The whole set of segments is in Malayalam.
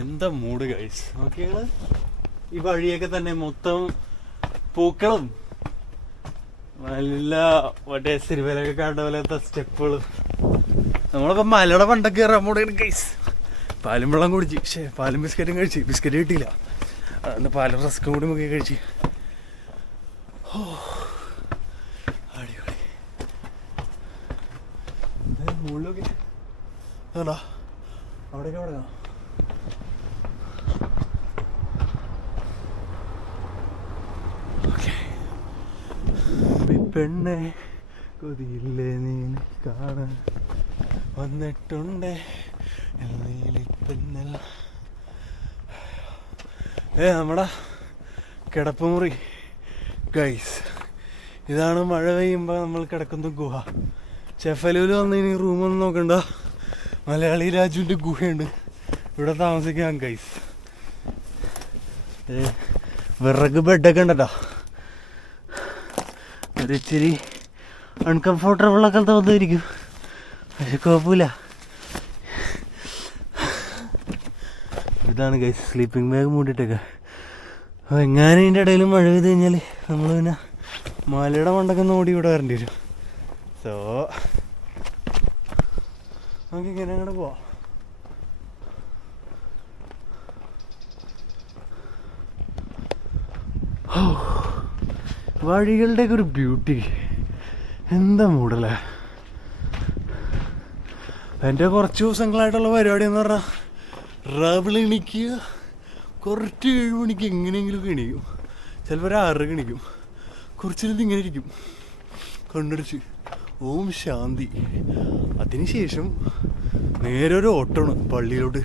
എന്താ മൂഡ് ഗൈസ് നോക്കിയാൾ ഈ വഴിയൊക്കെ തന്നെ മൊത്തം പൂക്കളും നല്ല മറ്റേ സിനിമയിലൊക്കെ കണ്ട പോലത്തെ സ്റ്റെപ്പുകളും. നമ്മളിപ്പോ മലയുടെ പണ്ടൊക്കെ കയറാൻ പോണേ ഗൈസ് പാലും വെള്ളം കുടിച്ച്. പക്ഷേ പാലും ബിസ്ക്കറ്റും കഴിച്ച്. ബിസ്ക്കറ്റ് കിട്ടിയില്ല. അതുകൊണ്ട് പാലും റസ്ക്കും കൂടി മുക്കി കഴിച്ച് ഓ, അടിപൊളി ദേ മുകളിലൊക്കെ ആണോ അവിടെയൊക്കെ അവിടെ കാണാം ഈ പെണ്ണെ കൊതിയില്ലേ നീ കാണാൻ വന്നിട്ടുണ്ട് നീലിപ്പെണ്ണൽ ഏ നമ്മടെ കിടപ്പുമുറി. ഗൈസ് ഇതാണ് മഴ പെയ്യുമ്പോൾ നമ്മൾ കിടക്കുന്ന ഗുഹ. ചെഫലൂൽ വന്ന് ഇനി റൂമൊന്നും നോക്കണ്ട. മലയാളി രാജുവിന്റെ ഗുഹയുണ്ട്. ഇവിടെ താമസിക്കാൻ ഗൈസ് വിറക് ബെഡൊക്കെ ഉണ്ടല്ലോ. ഒരു ഇച്ചിരി അൺകംഫോർട്ടബിളൊക്കെ തോന്നുമായിരിക്കും പക്ഷെ കുഴപ്പമില്ല. ഇതാണ് ഗൈസ് സ്ലീപ്പിംഗ് ബാഗ് മൂടിയിട്ടൊക്കെ അപ്പോൾ എങ്ങാനും ഇതിന്റെ ഇടയിൽ മഴ പെയ്ത് കഴിഞ്ഞാൽ നമ്മൾ പിന്നെ മലയുടെ മണ്ടൊക്കെ ഓടി ഇവിടെ വരേണ്ടി വരും. സോ നമുക്ക് ഇങ്ങനെ അങ്ങോട്ട് പോവാം. വഴികളുടെയൊക്കെ ഒരു ബ്യൂട്ടി എന്താ മൂടല്ലേ എന്റെ കുറച്ച് ദിവസങ്ങളായിട്ടുള്ള പരിപാടി എന്ന് പറഞ്ഞാൽ രാവിലെ എണീക്കുക. കുറച്ച് ഏഴ് മണിക്ക് എങ്ങനെയെങ്കിലും എണീക്കും. ചിലപ്പോൾ ഒരു ആറര എണീക്കും. കുറച്ചിരുന്ന് ഇങ്ങനെ ഇരിക്കും. കണ്ണടിച്ച്. ഓം ശാന്തി. അതിനുശേഷം നേരെ ഒരു ഓട്ടമാണ് പള്ളിയിലോട്ട്.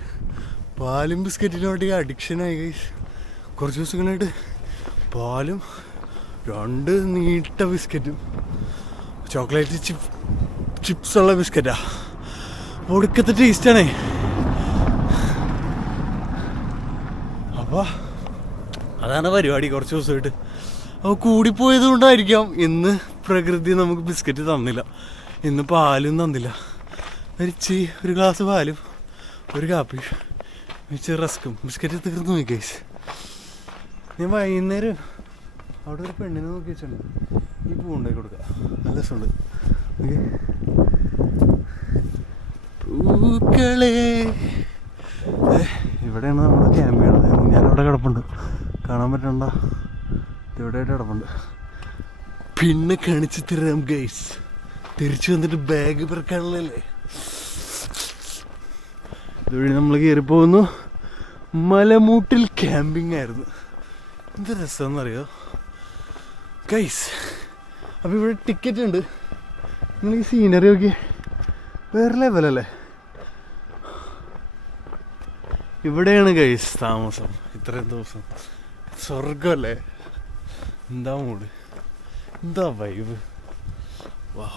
പാലും ബിസ്ക്കറ്റിനും വേണ്ടി അഡിക്ഷനായി ഗൈസ് കുറച്ച് ദിവസങ്ങളായിട്ട് പാലും രണ്ട് നീട്ട ബിസ്ക്കറ്റും ചോക്ലേറ്റ് ചിപ്പ് ചിപ്സ് ഉള്ള ബിസ്ക്കറ്റാ. ഒടുക്കത്തെ ടേസ്റ്റാണേ അപ്പോൾ അതാണ് പരിപാടി കുറച്ച് ദിവസമായിട്ട്. അപ്പോൾ കൂടിപ്പോയത് കൊണ്ടായിരിക്കാം ഇന്ന് പ്രകൃതി നമുക്ക് ബിസ്ക്കറ്റ് തന്നില്ല. ഇന്ന് പാലും തന്നില്ല. ഒരു ഒരു ഗ്ലാസ് പാലും ഒരു കാപ്പി വെച്ച് റസ്ക്കും. ബിസ്ക്കറ്റ് തീർന്നു പോയി കേസ് ഞാൻ വൈകുന്നേരം അവിടെ ഒരു പെണ്ണിനെ നോക്കി വെച്ചിട്ടുണ്ട് ഈ പൂ ഉണ്ടാക്കി കൊടുക്കുക. നല്ല രസമുണ്ട്. ഓക്കെ. പൂക്കളെ ഇവിടെയാണ് നമ്മൾ ക്യാമ്പ് ചെയ്യണത് ഞാനവിടെ കിടപ്പുണ്ട്. കാണാൻ പറ്റണ്ട ഇവിടെയായിട്ട് കിടപ്പുണ്ട്. പിന്നെ കാണിച്ചു തരാം ഗൈസ് തിരിച്ചു വന്നിട്ട് ബാഗ് പിറക്കാനുള്ളല്ലേ ഇതുവഴി നമ്മൾ കയറി പോകുന്നു മലമൂട്ടിൽ ക്യാമ്പിംഗ് ആയിരുന്നു. എന്ത് രസമെന്നറിയോ ഗൈസ് അപ്പോൾ ഇവിടെ ടിക്കറ്റ് ഉണ്ട്. നിങ്ങൾ ഈ സീനറി നോക്കി വേറെ ലെവലല്ലേ ഇവിടെയാണ് ഗൈസ് താമസം. ഇത്രയും ദിവസം. സ്വർഗമല്ലേ എന്താ മൂട് എന്താ വൈബ് വാ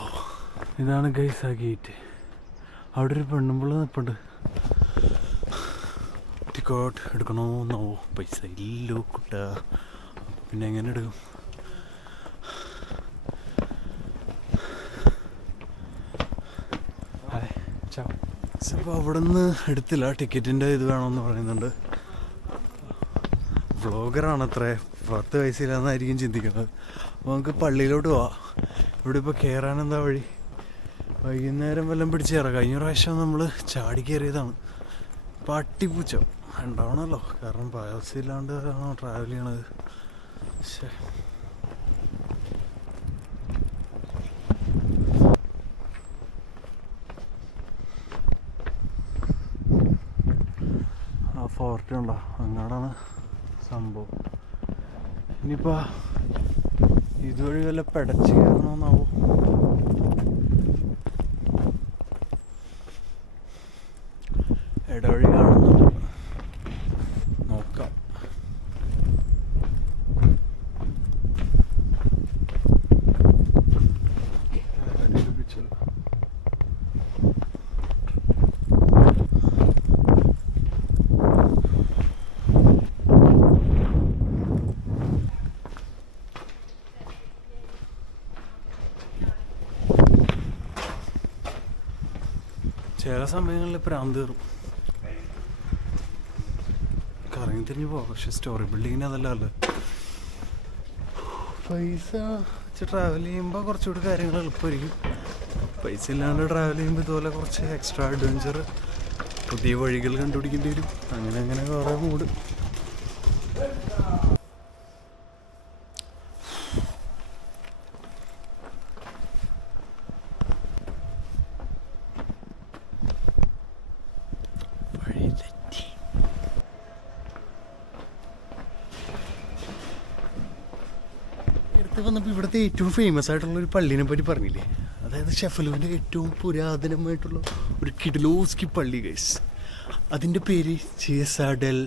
ഇതാണ് ഗൈസ് ആ ഗേറ്റ് അവിടെ ഒരു പെണ്ണുമ്പിള്ള നിൽപ്പുണ്ട് ടിക്കോട്ട് എടുക്കണോന്നോ പൈസ ഇല്ലോ കുട്ട. പിന്നെ എങ്ങനെ എടുക്കും? അപ്പോൾ അവിടെ നിന്ന് എടുത്തില്ല. ടിക്കറ്റിന്റെ ഇത് വേണമെന്ന് പറയുന്നുണ്ട്. വ്ളോഗറാണ് അത്ര. പത്ത് വയസ്സിലാന്നായിരിക്കും ചിന്തിക്കുന്നത്. അപ്പോൾ നമുക്ക് പള്ളിയിലോട്ട് പോവാം. ഇവിടെ ഇപ്പോൾ കയറാൻ എന്താ വഴി? വൈകുന്നേരം വല്ലതും പിടിച്ച് കയറാം കഴിഞ്ഞ പ്രാവശ്യം നമ്മൾ ചാടി കയറിയതാണ് പട്ടിപ്പൂച്ച ഉണ്ടാവണമല്ലോ കാരണം പൈസയില്ലാണ്ട് ട്രാവൽ ചെയ്യണത്. ശേ ആ അങ്ങനെയാണ് സംഭവം. ഇനിയിപ്പോൾ ഇതുവഴി വല്ല പെടച്ച് കയറണമെന്നാവോ ഇടവഴി കാണുന്നുണ്ട് നോക്കാം അടിയിൽ പിടിച്ചത്. ചില സമയങ്ങളിൽ പ്രാന്ത് കയറും. തിരിഞ്ഞ് പോവാം. പക്ഷെ സ്റ്റോറി ബിൽഡിങ്ങിന് അതല്ലല്ലോ പൈസ വെച്ച് ട്രാവൽ ചെയ്യുമ്പോൾ കുറച്ചുകൂടി കാര്യങ്ങൾ എളുപ്പമായിരിക്കും. പൈസ ഇല്ലാണ്ട് ട്രാവൽ ചെയ്യുമ്പോൾ ഇതുപോലെ കുറച്ച് എക്സ്ട്രാ അഡ്വഞ്ചർ പുതിയ വഴികൾ കണ്ടുപിടിക്കേണ്ടി വരും. അങ്ങനെ അങ്ങനെ കുറേ മൂഡ്. അടുത്ത് വന്നപ്പോൾ ഇവിടുത്തെ ഏറ്റവും ഫേമസ് ആയിട്ടുള്ള ഒരു പള്ളിനെ പറ്റി പറഞ്ഞില്ലേ? അതായത് ഷെഫലുവിന്റെ ഏറ്റവും പുരാതനമായിട്ടുള്ള ഒരു കിഡലോസ്കി പള്ളി ഗൈസ് അതിന്റെ പേര് ചേസാഡൽ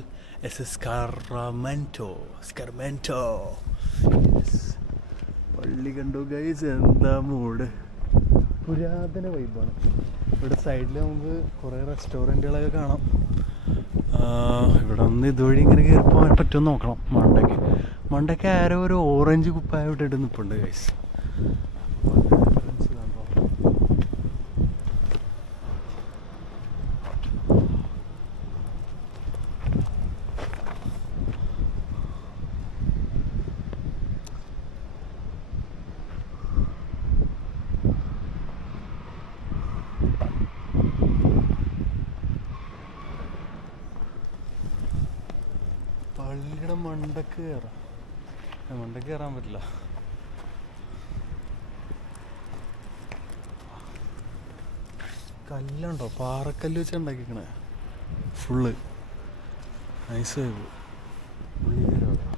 എസ് എസ് കാർമെന്റോ സ്കർമെന്റോ പള്ളി കണ്ടു ഗൈസ് എന്താ മൂഡ് പുരാതന വൈബാണ് ഇവിടെ സൈഡിൽ നമുക്ക് കുറേ റെസ്റ്റോറന്റുകളൊക്കെ കാണാം. ഇവിടെ ഒന്ന് ഇതുവഴി ഇങ്ങനെ കയറി പോകാൻ പറ്റുമെന്ന് നോക്കണം മണ്ടയ്ക്ക്. മണ്ടയ്ക്ക് ആരോ ഒരു ഓറഞ്ച് കുപ്പായ ഇട്ടിട്ട് നിൽപ്പുണ്ട് ഗൈസ് പള്ളിയുടെ മണ്ടക്ക് കയറാം. ഏ, മണ്ടക്ക് കയറാൻ പറ്റില്ല. കല്ലുണ്ടോ? പാറക്കല്ല് വെച്ച് ഉണ്ടാക്കിക്കണേ ഫുള്ള് നൈസ് വൈബ് ഉള്ളിൽ കയറി നോക്കാം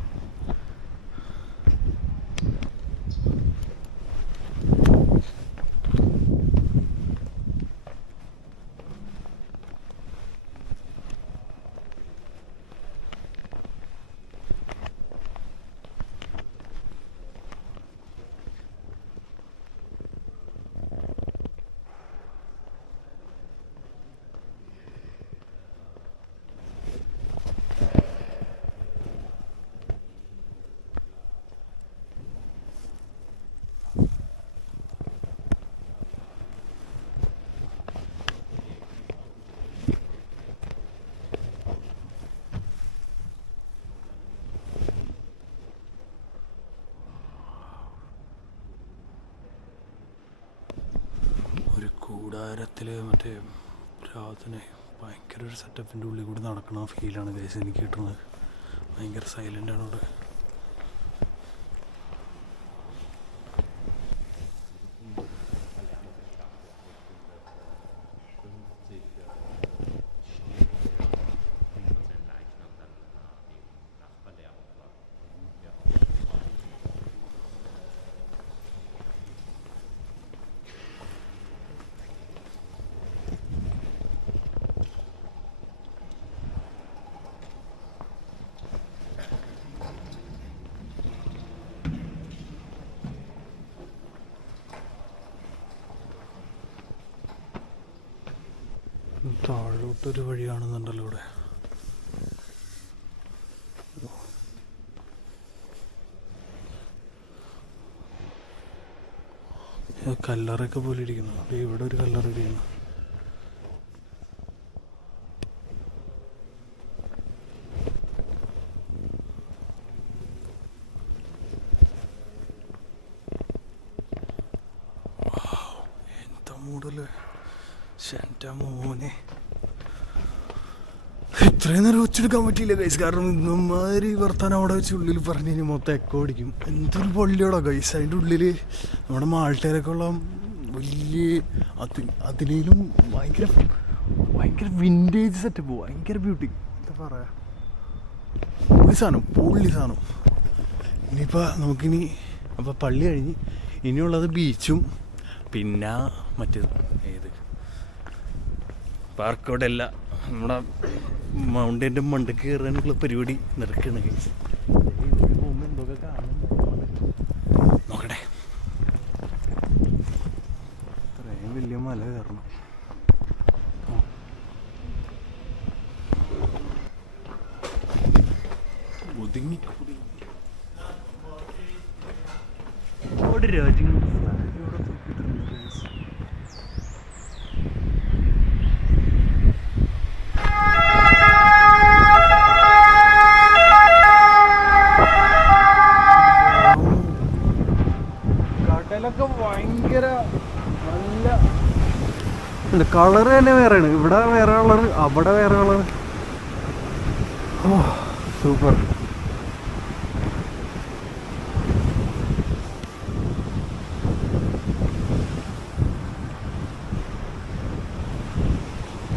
ഒരു കൂടാരത്തിൽ മറ്റേ പ്രാർത്ഥന ഭയങ്കര ഒരു സെറ്റപ്പിന്റെ ഉള്ളിൽ കൂടി നടക്കണ ഫീലാണ് ഗൈസ് എനിക്ക് കിട്ടുന്നത്. ഭയങ്കര ആണ് അവിടെ. താഴോട്ടൊരു വഴി കാണുന്നുണ്ടല്ലോ ഇവിടെ. കല്ലറൊക്കെ പോലെ ഇരിക്കുന്നു ഇവിടെ ഒരു കല്ലറ ഇരിക്കുന്നു Wow, എന്താ മൂടല്ലേ എന്റെ മോനെ. ഇത്രയും നേരം ഒച്ചെടുക്കാൻ പറ്റിയില്ല ഗൈസ് കാരണം ഇന്നമാതിരി വർത്താനം അവിടെ വെച്ച് ഉള്ളിൽ പറഞ്ഞു കഴിഞ്ഞാൽ മൊത്തം എക്കോ അടിക്കും. എന്തൊരു പൊള്ളിയോടാ ഗൈസ് അതിന്റെ ഉള്ളിൽ നമ്മുടെ മാൾട്ടേരൊക്കെ ഉള്ള വലിയ അതി അതിലേലും ഭയങ്കര ഭയങ്കര വിന്റേജ് സെറ്റപ്പ് ഭയങ്കര ബ്യൂട്ടി എന്താ പറയാ? പൊള്ളി സാധനം പൊള്ളി സാധനം. ഇനിയിപ്പോൾ നമുക്കിനി അപ്പോൾ പള്ളി കഴിഞ്ഞ് ഇനിയുള്ളത് ബീച്ചും പിന്നെ മറ്റേത് ഏത്? പാർക്കോടല്ല നമ്മുടെ മൗണ്ടന്റെ മണ്ടക്ക് കയറാനുള്ള പരിപാടി നടക്കുകയാണ് കാണുന്നുണ്ട്. നോക്കട്ടെ. ഇത്രയും വലിയ മല കയറണം. ഒതുങ്ങി ഒരു രാജ്യങ്ങളുടെ കളർ തന്നെ വേറെയാണ്. ഇവിടെ വേറെ കളർ അവിടെ വേറെ കളർ ഓ സൂപ്പർ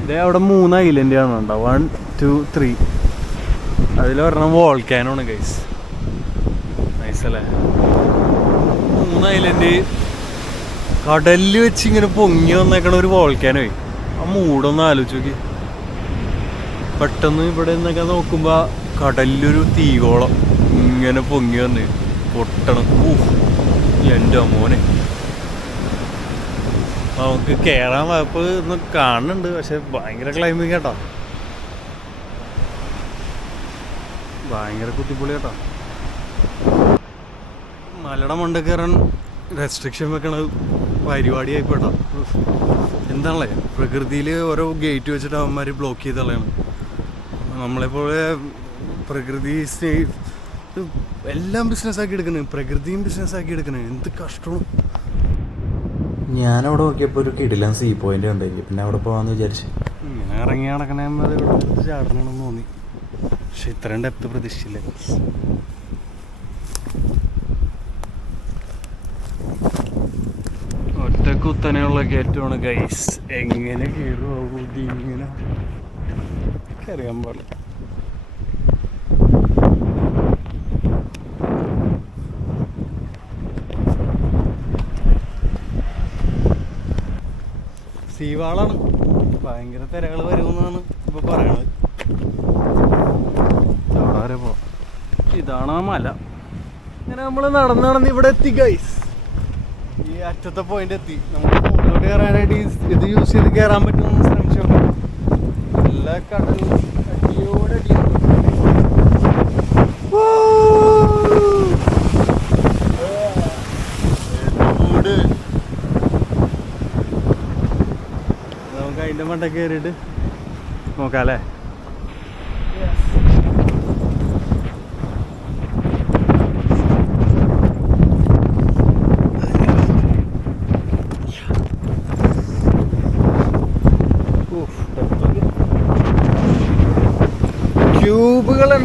ഇതേ അവിടെ മൂന്ന് ഐലൻഡ് കാണുന്നുണ്ടോ വൺ ടു ത്രീ അതിൽ ഒരെണ്ണം വോൾക്കാനാണ് ഗൈസ് നൈസ് അല്ലേ? മൂന്ന് ഐലൻഡ് കടലിൽ വെച്ച് ഇങ്ങനെ പൊങ്ങി വന്നേക്കണ ഒരു വോൾക്കാനോ ആ മൂടൊന്ന് ആലോചിച്ച് നോക്കി. പെട്ടെന്ന് ഇവിടെ നിന്നൊക്കെ നോക്കുമ്പോ കടലിലൊരു തീകോളം ഇങ്ങനെ പൊങ്ങി വന്ന് പൊട്ടണം. ഊഹ് എന്റെ മോനെ നമുക്ക് കേറാൻ വായ്പ ഒന്ന് കാണുന്നുണ്ട് പക്ഷെ ഭയങ്കര ക്ലൈമ്പിങ് കേട്ടോ. ഭയങ്കര കുത്തിപ്പൊളി കേട്ടോ. മലയുടെ മണ്ട കയറാൻ റെസ്ട്രിക്ഷൻ വെക്കണത് പരിപാടിയായി പെട്ടോ എന്താണല്ലേ? പ്രകൃതിയിൽ ഓരോ ഗേറ്റ് വെച്ചിട്ട് അവന്മാർ ബ്ലോക്ക് ചെയ്ത് കളയാണ്. നമ്മളെപ്പോലെ പ്രകൃതി സ്നേഹി ബിസിനസ് എല്ലാം ബിസിനസ്സാക്കി എടുക്കണേ. പ്രകൃതിയും ബിസിനസ്സാക്കി എടുക്കണേ. എന്ത് കഷ്ടമാണ്. ഞാനവിടെ നോക്കിയപ്പോൾ ഒരു കിടിലൻ സീ പോയിന്റ് ഉണ്ടായി പിന്നെ അവിടെ പോവാന്ന് വിചാരിച്ചു. ഇങ്ങനെ ഇറങ്ങി നടക്കണേ ചാടണമെന്ന് തോന്നി. പക്ഷെ ഇത്രയും ഡെപ്ത് പ്രതീക്ഷിച്ചില്ല. കുത്തനെയുള്ള കയറ്റമാണ് ഗൈസ് എങ്ങനെ കയറുമോ ഇങ്ങനെ? അറിയാൻ പാടില്ല. സീവാളാണ്. ഭയങ്കര തിരകൾ വരുമെന്നാണ് ഇപ്പൊ പറയണത്. ഇതാണ് ആ മല. ഇങ്ങനെ നമ്മൾ നടന്ന് നടന്ന് ഇവിടെ എത്തി ഗൈസ് അറ്റത്തെ പോയിന്റ് എത്തി. നമുക്ക് കയറാനായിട്ട് ഇത് യൂസ് ചെയ്ത് കയറാൻ പറ്റുമെന്ന് ശ്രമിച്ചു. എല്ലാ കടൽ നമുക്ക് അതിന്റെ മണ്ട കയറിയിട്ട് നോക്കാം അല്ലേ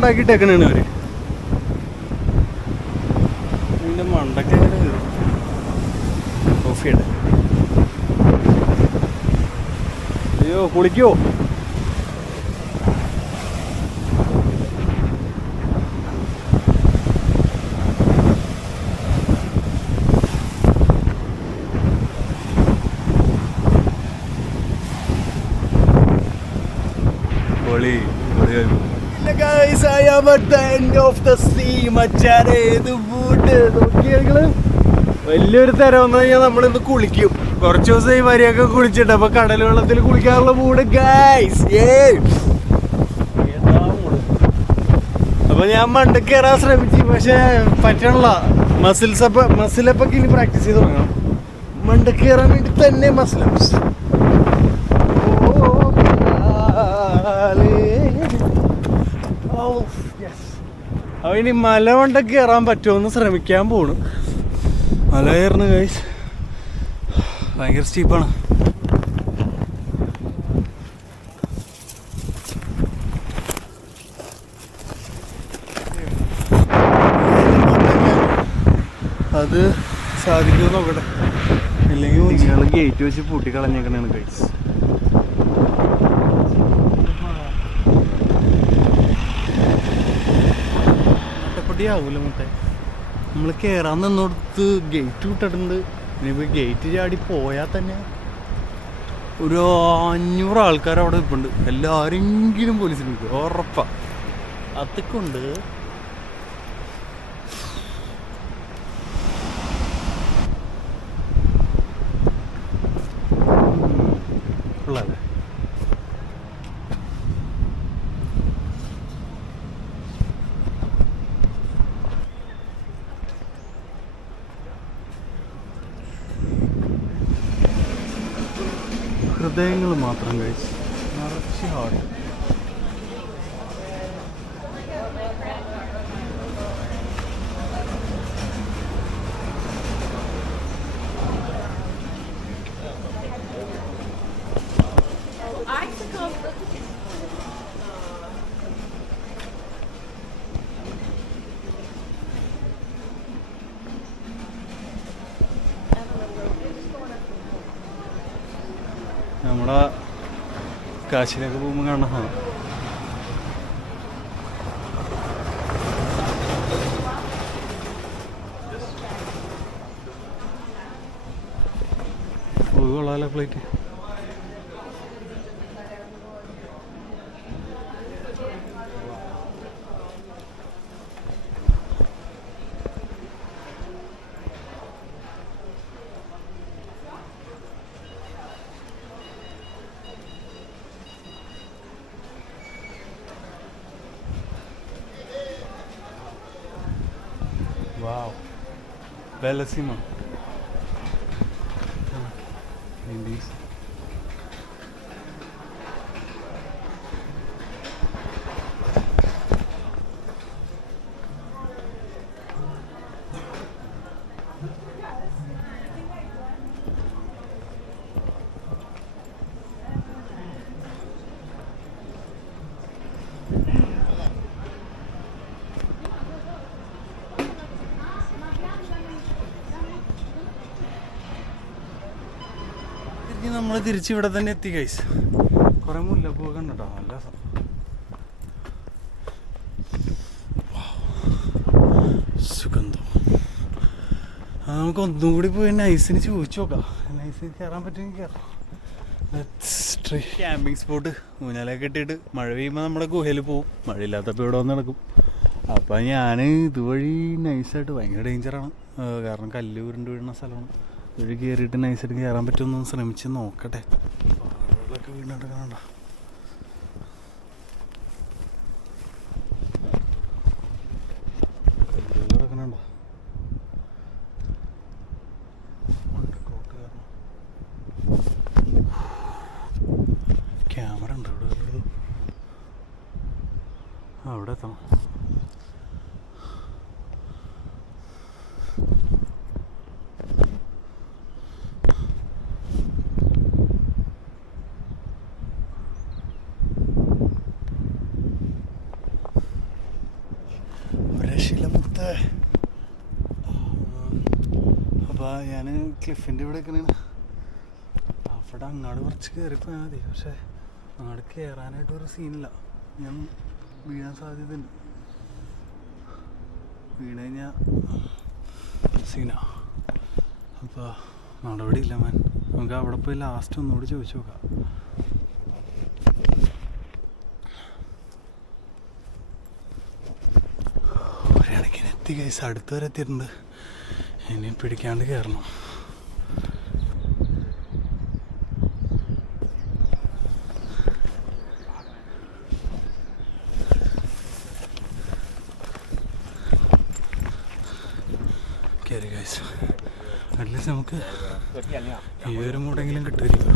ഉണ്ടാക്കിയിട്ടേക്കണാണ് അവർ ഇതിന്റെ മണ്ടൊക്കെ ചെയ്യട്ടെ. അയ്യോ കുളിക്കോ? വലിയൊരു തരം വന്നു കഴിഞ്ഞാൽ നമ്മളിന്ന് കുളിക്കും. കുറച്ച് ദിവസം ഈ വരിയൊക്കെ കുളിച്ചിട്ട് അപ്പൊ കടൽ വെള്ളത്തിൽ കുളിക്കാനുള്ള മൂഡ് ഗൈസ് അപ്പൊ ഞാൻ മണ്ട് കയറാൻ ശ്രമിച്ചു പക്ഷെ പറ്റണല്ല. മസിൽസ് അപ്പൊ മസിലപ്പൊക്കെ ഇനി പ്രാക്ടീസ് ചെയ്ത് തുടങ്ങണം. മണ്ട് കയറാൻ വേണ്ടി തന്നെ മസിലപ്സ് അപ്പൊ ഇനി മല കയറാൻ പറ്റുമെന്ന് ശ്രമിക്കാൻ പോണു. മല കയറണ ഗൈസ് ഭയങ്കര സ്റ്റീപ്പാണ് അത് സാധിക്കുമോ നോക്കട്ടെ. ഇല്ലെങ്കിൽ ഗേറ്റ് വെച്ച് പൂട്ടി കളഞ്ഞേക്കണേണ് ആവൂല മുട്ടെ നമ്മൾ കയറാൻ നിന്നോടത്ത് ഗേറ്റ് വിട്ടിട്ടുണ്ട്. ഇനിയിപ്പോൾ ഗേറ്റ് ചാടി പോയാൽ തന്നെ ഒരു അഞ്ഞൂറ് ആൾക്കാർ അവിടെ നിൽപ്പുണ്ട് എല്ലാരെങ്കിലും പോലീസിൽ നിൽക്കും ഉറപ്പാണ് അതൊക്കെയുണ്ട് ഉള്ളല്ലേ മാത്രം കഴിച്ച്. നമ്മുടെ കാശിലേക്ക് പോകുമ്പോൾ കാണാ കൊള്ളാലോ പ്ലേറ്റ് la cima. നമ്മൾ തിരിച്ച് ഇവിടെ തന്നെ എത്തി കൈസ് കുറെ മുല്ലപ്പൂ കണ്ടോ നല്ല. സുഗന്ധം. നമുക്ക് ഒന്നും കൂടി പോയി നൈസിന് ചോദിച്ചു നോക്കാം. നൈസിന് കയറാൻ പറ്റുമെങ്കിൽ കയറാം ക്യാമ്പിംഗ് സ്പോട്ട് ഊഞ്ഞാലൊക്കെ ഇട്ടിട്ട് മഴ പെയ്യുമ്പോൾ നമ്മുടെ ഗുഹയിൽ പോവും. മഴയില്ലാത്തപ്പോൾ ഇവിടെ വന്ന് നടക്കും. അപ്പം ഞാൻ ഇതുവഴി നൈസായിട്ട് ഭയങ്കര ഡേഞ്ചറാണ് കാരണം കല്ല് ഉരുണ്ട് വീഴുന്ന സ്ഥലമാണ്. ഇതുവഴി കയറിയിട്ട് നൈസായിട്ട് കയറാൻ പറ്റുമെന്ന് ശ്രമിച്ച് നോക്കട്ടെ. പാറകളൊക്കെ കാണണ്ട കല്ലുകൾ കിടക്കണുണ്ടോ മണ്ടക്കോട്ട് കാരണം ക്യാമറ ഉണ്ട് അവിടെ വല്ലതും? ആ, അവിടെ എത്തണം രക്ഷയില്ല മുത്തേ അപ്പോൾ ഞാൻ ക്ലിഫിന്റെ ഇവിടെ നിൽക്കണേണ് അവിടെ അങ്ങോട്ട് കുറച്ച് കയറി പോയാൽ മതി. പക്ഷേ അങ്ങോട്ട് കയറാനായിട്ടൊരു സീനില്ല ഞാൻ വീഴാൻ സാധ്യതയുണ്ട്. വീണ് കഴിഞ്ഞാൽ സീനാ അപ്പോൾ നടപടി ഇല്ല മാൻ. നമുക്ക് അവിടെ പോയി ലാസ്റ്റ് ഒന്നുകൂടി ചോദിച്ചു നോക്കാം. ഒരു എത്തി കൈസ് അടുത്ത് വരെ എത്തിയിട്ടുണ്ട്. ഇനി പിടിക്കാണ്ട് കയറണം കയറി കൈസ് അറ്റ്ലീസ്റ്റ് നമുക്ക് ഒരു മൂടെങ്കിലും കിട്ടുമായിരിക്കും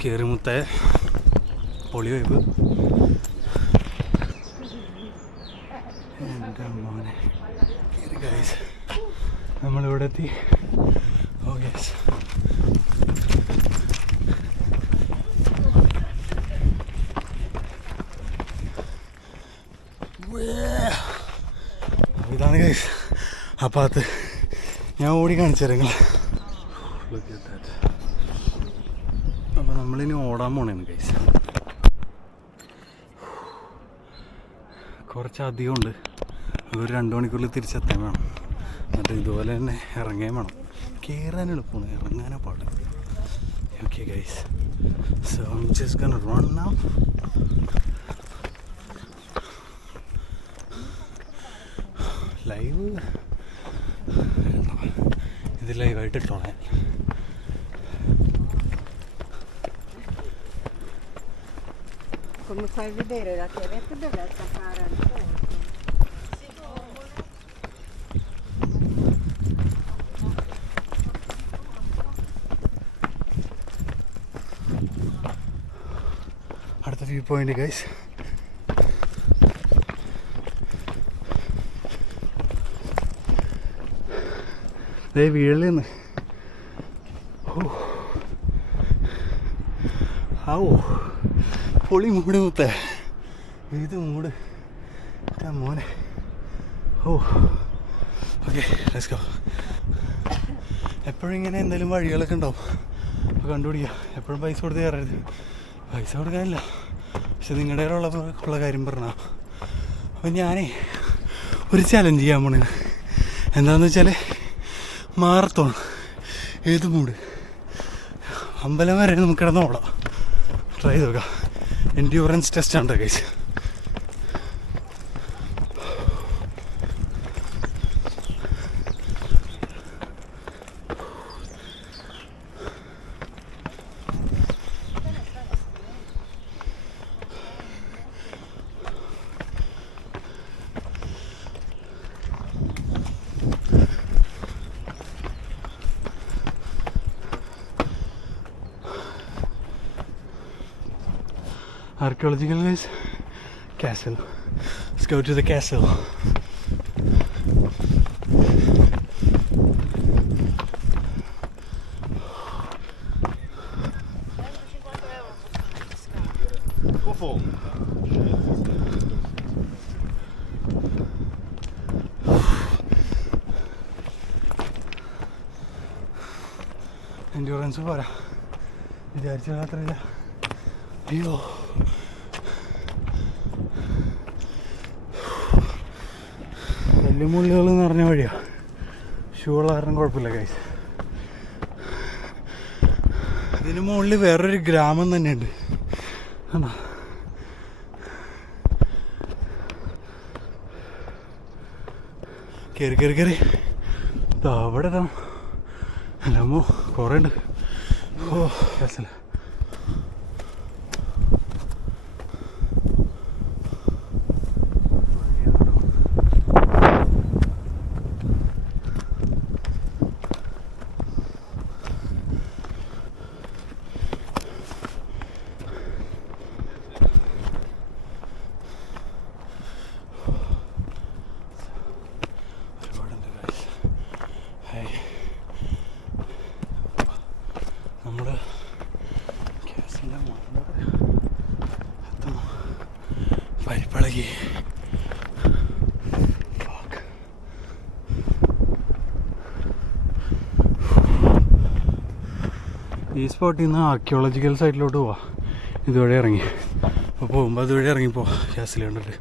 കയറി മുത്തേ പൊളി വൈബ് നമ്മളിവിടെ എത്തി ഓ യെസ് ഇതാണ് ഗൈസ് ആ പാത്ത്. ഞാൻ ഓടി കാണിച്ചു അപ്പോൾ നമ്മളിനി ഓടാൻ പോണേന്ന് കൈസ് കുറച്ച് അധികമുണ്ട് ഉണ്ട്. അതൊരു രണ്ട് മണിക്കൂറിൽ തിരിച്ചെത്താൻ വേണം. എന്നിട്ട് ഇതുപോലെ തന്നെ ഇറങ്ങാൻ വേണം. കയറാൻ എളുപ്പമാണ് ഇറങ്ങാനാ പാട്. Okay guys so just gun run now. Fai vedere la chiavetta deve attaccare al porto. അടുത്ത വ്യൂ പോയിന്റ് ഗൈസ് ദേ ആവോ പൊളി മൂട് മുത്തേ. ഏത് മൂട്? മോനെ. ഓ. ഓക്കെ ലെറ്റ്സ് ഗോ എപ്പോഴും ഇങ്ങനെ എന്തെങ്കിലും വഴികളൊക്കെ ഉണ്ടാവും. അപ്പോൾ കണ്ടുപിടിക്കുക എപ്പോഴും പൈസ കൊടുത്ത് കയറരുത്. പൈസ കൊടുക്കാനില്ല. പക്ഷെ നിങ്ങളുടെ ഉള്ള ഉള്ള കാര്യം പറഞ്ഞാൽ അപ്പം ഞാനേ ഒരു ചലഞ്ച് ചെയ്യാൻ പോണേ. എന്താണെന്ന് വെച്ചാൽ മാറത്തോൺ. ഏത് മൂട്? അമ്പലം വരെ നമുക്ക് കിടന്ന് ട്രൈ നോക്കാം. എൻഡ്യൂറൻസ് ടെസ്റ്റ് ആണ് കഴിച്ച് archaeological guys castle let's go to the castle endurance പോരാ വിചാരിച്ച മാത്രമില്ല അയ്യോ കല്ലുമുള്ളുകൾ എന്ന് പറഞ്ഞ വഴിയാ. ഷൂ ഉള്ള കാരണം കുഴപ്പമില്ല കൈസ് ഇതിന് മുകളിൽ വേറൊരു ഗ്രാമം തന്നെയുണ്ട്. ആണോ കയറി കയറി കയറി അവിടെ അല്ലമ്മോ കുറേ ഉണ്ട്. ഓ രസമില്ല ഈ സ്പോട്ടിൽ നിന്ന് ആർക്കിയോളജിക്കൽ സൈഡിലോട്ട് പോവാം. ഇതുവഴി ഇറങ്ങി. അപ്പോൾ പോകുമ്പോൾ അതുവഴി ഇറങ്ങിപ്പോ. ഗ്യാസിൽ കണ്ടിട്ട്.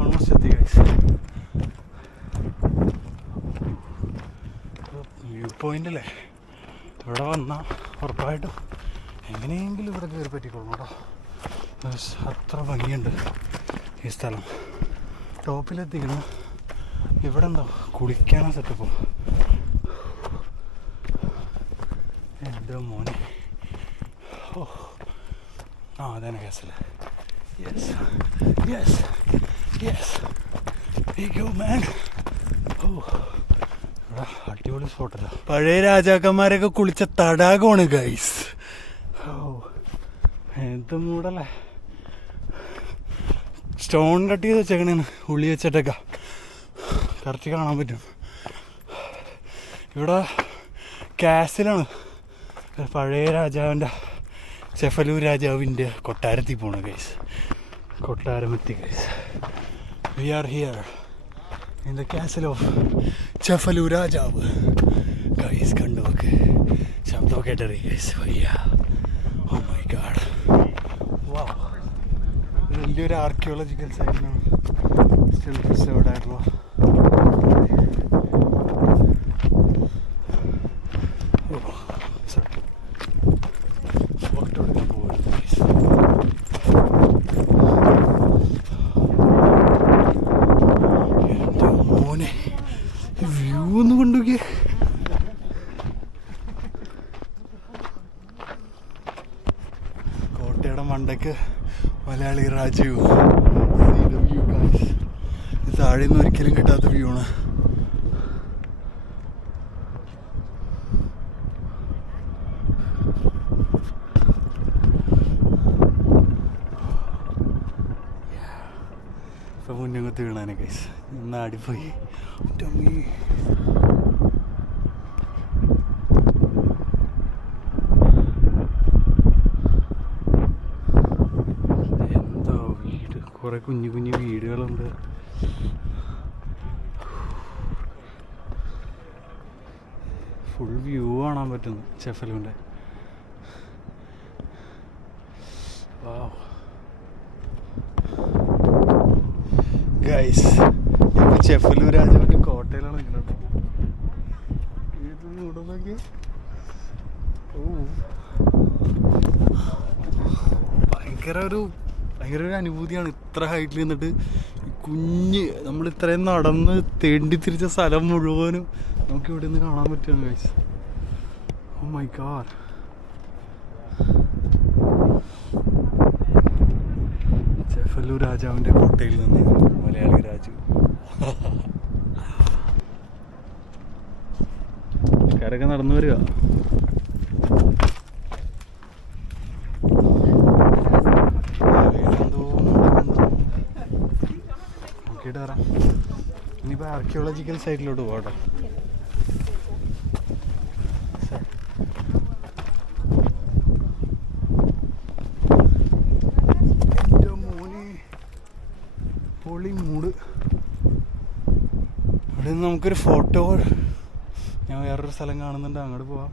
ഓൾമോസ്റ്റ് എത്തി ഗൈസ് വ്യൂ പോയിന്റ് അല്ലേ? ഇവിടെ വന്നാൽ ഉറപ്പായിട്ടും എങ്ങനെയെങ്കിലും ഇവിടെ കയറി പറ്റിക്കോളൂ കേട്ടോ. അത്ര ഭംഗിയുണ്ട് ഈ സ്ഥലം. ടോപ്പിലെത്തിക്കണം ഇവിടെ എന്താ കുളിക്കാനാ സെറ്റപ്പോ എന്റെ മോനെ. ഓ ആ അതാണ് കേസല്ലേ yes yes yes man oh. ഇവിടെ അടിപൊളി സ്പോട്ടല്ല പഴയ രാജാക്കന്മാരൊക്കെ കുളിച്ച തടാകമാണ് ഗൈസ് ഓ. എന്ത് മൂടല്ലേ സ്റ്റോൺ കട്ട് ചെയ്ത് വെച്ചേക്കണേന്ന്. ഉള്ളി വെച്ചിട്ടൊക്കെ. കറക്റ്റ് കാണാൻ പറ്റും. ഇവിടെ കാസിലാണ് പഴയ രാജാവിന്റെ ചെഫലൂർ രാജാവിന്റെ കൊട്ടാരത്തിൽ പോണ guys കൊട്ടാരമെത്തി guys we are here in the castle of Cefalu രാജാവ്. ഗൈസ് കണ്ടു നോക്ക്. ശബ്ദമൊക്കെ കേട്ടറി ഗൈസ് വയ്യ. ഓ ഗാഡ് വാ വലിയൊരു ആർക്കിയോളജിക്കൽ സൈറ്റിനാണ് സ്റ്റിൽ പ്രിസേർഡ് ആയിട്ടുള്ള ഓ സോറി ഫോട്ടോ എടുക്കാൻ പോകുന്നു ഗൈസ് എന്റെ മോനെ വ്യൂ ഒന്ന് കൊണ്ടുപോക്കിയേ കോട്ടയുടെ മണ്ടയ്ക്ക് Malayali Rajeev See the view, guys. ഇത് താഴെ നിന്ന് ഒരിക്കലും കിട്ടാത്ത വ്യൂ ആണ് ഇപ്പൊ മുന്നങ്ങത്ത് വീണാനെ കൈസ് ഒന്ന് ആടിപ്പോയി ടമ്മി. എന്തോ വീട് കുറേ കുഞ്ഞു കുഞ്ഞു വീടുകളുണ്ട്. ഫുൾ വ്യൂ കാണാൻ പറ്റുന്നു ചെഫലുവിന്റെ ഗൈസ് ചെഫലു രാജാവിന്റെ കോട്ടയിലാണ് നിൽക്കുന്നത് ഓ. ഭയങ്കര ഒരു ഭയങ്കര ഒരു അനുഭൂതിയാണ് ഇത്ര ഹൈറ്റിൽ നിന്നിട്ട് കുഞ്ഞ് നമ്മൾ ഇത്രയും നടന്ന് തേണ്ടി തിരിച്ച സ്ഥലം മുഴുവനും നമുക്ക് ഇവിടെ നിന്ന് കാണാൻ പറ്റുകയാണ് guys oh my god Cefalu രാജാവിന്റെ കോട്ടയിൽ നിന്ന് മലയാളി രാജു. ആൾക്കാരൊക്കെ നടന്നു വരിക എന്തോ നടക്കുന്നു. നോക്കിയിട്ട് വരാം ഇനിയിപ്പോൾ ആർക്കിയോളജിക്കൽ സൈറ്റിലോട്ട് പോകട്ടോ. പൊളി നമുക്കൊരു ഫോട്ടോ ഞാൻ വേറൊരു സ്ഥലം കാണുന്നുണ്ട്. അങ്ങോട്ട് പോവാം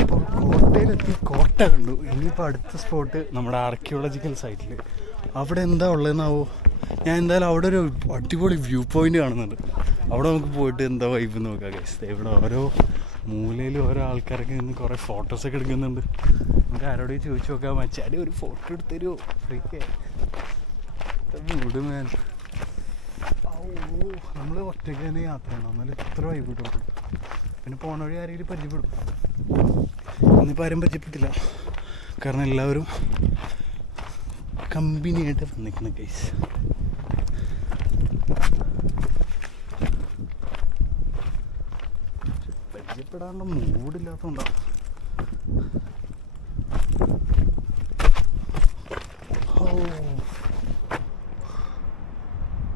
ഇപ്പോൾ കോട്ടയിലെത്തി കോട്ട കണ്ടു ഇനിയിപ്പോൾ അടുത്ത സ്പോട്ട് നമ്മുടെ ആർക്കിയോളജിക്കൽ സൈറ്റിൽ അവിടെ എന്താ ഉള്ളതെന്നാവോ? ഞാൻ എന്തായാലും അവിടെ ഒരു അടിപൊളി വ്യൂ പോയിന്റ് കാണുന്നുണ്ട്. അവിടെ നമുക്ക് പോയിട്ട് എന്താ വൈബ് നോക്കാം ഗൈസ് ഇവിടെ ഓരോ മൂലയിലും ഓരോ ആൾക്കാരൊക്കെ നിന്ന് കുറേ ഫോട്ടോസൊക്കെ എടുക്കുന്നുണ്ട്. നമുക്ക് ആരോടെയും ചോദിച്ചു നോക്കാം. മച്ചാടി ഒരു ഫോട്ടോ എടുത്തരുമോ ഫ്രീക്കേ വീട് നമ്മൾ ഒറ്റയ്ക്ക് തന്നെ യാത്ര ചെയ്യണം. എന്നാലും ഇത്ര വൈബ് കിട്ടും. പിന്നെ പോണ വഴി ആരെങ്കിലും പരിചയപ്പെടും. ഇന്നിപ്പോൾ ആരും പരിചയപ്പെട്ടില്ല. കാരണം എല്ലാവരും കമ്പനിയായിട്ട് വന്നിരിക്കുന്ന കേസ് പരിചയപ്പെടാനുള്ള മൂടില്ലാത്തതുകൊണ്ടാണ്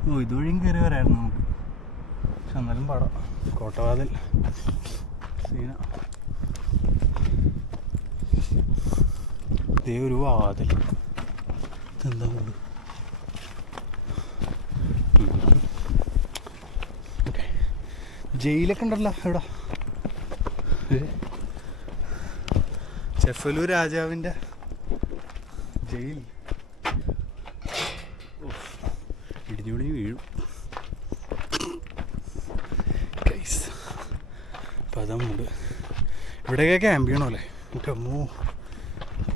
ഓ ഇതുവഴിയും കയറി വരായിരുന്നു നമുക്ക്. പക്ഷെ എന്നാലും പാടാം. കോട്ടവാതിൽ. സീന. ഇതേ ഒരു വാതിൽ. എന്താ ഓക്കെ. ജയിലൊക്കെ ഉണ്ടല്ലോ എവിടെ? ചെഫലു രാജാവിന്റെ ജയിൽ. ഉഫ്. ഇടിഞ്ഞുടി വീഴും. ഗൈസ് അപ്പം മുമ്പ്. ഇവിടെയൊക്കെ ക്യാമ്പ് ചെയ്യണോ അല്ലേ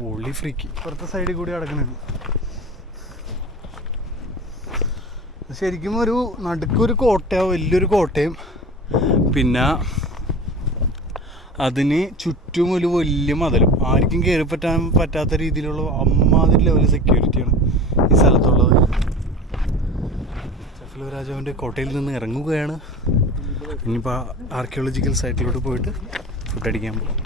പൊള്ളി ഫ്രീക്ക് ഇപ്പുറത്തെ സൈഡിൽ കൂടി കിടക്കണേ ശരിക്കും ഒരു നടുക്കൊരു കോട്ടയോ വലിയൊരു കോട്ടയും. പിന്നെ അതിന് ചുറ്റും ഒരു വലിയ മതലും. ആർക്കും കയറി പറ്റാൻ പറ്റാത്ത രീതിയിലുള്ള അമ്മാതിരി ലെവൽ സെക്യൂരിറ്റിയാണ് ഈ സ്ഥലത്തുള്ളത്. ചഫലു രാജാവിന്റെ കോട്ടയിൽ നിന്ന് ഇറങ്ങുകയാണ്. ഇനിയിപ്പോൾ ആർക്കിയോളജിക്കൽ സൈറ്റിലോട്ട് പോയിട്ട് ഫുഡ് അടിക്കാൻ പോകും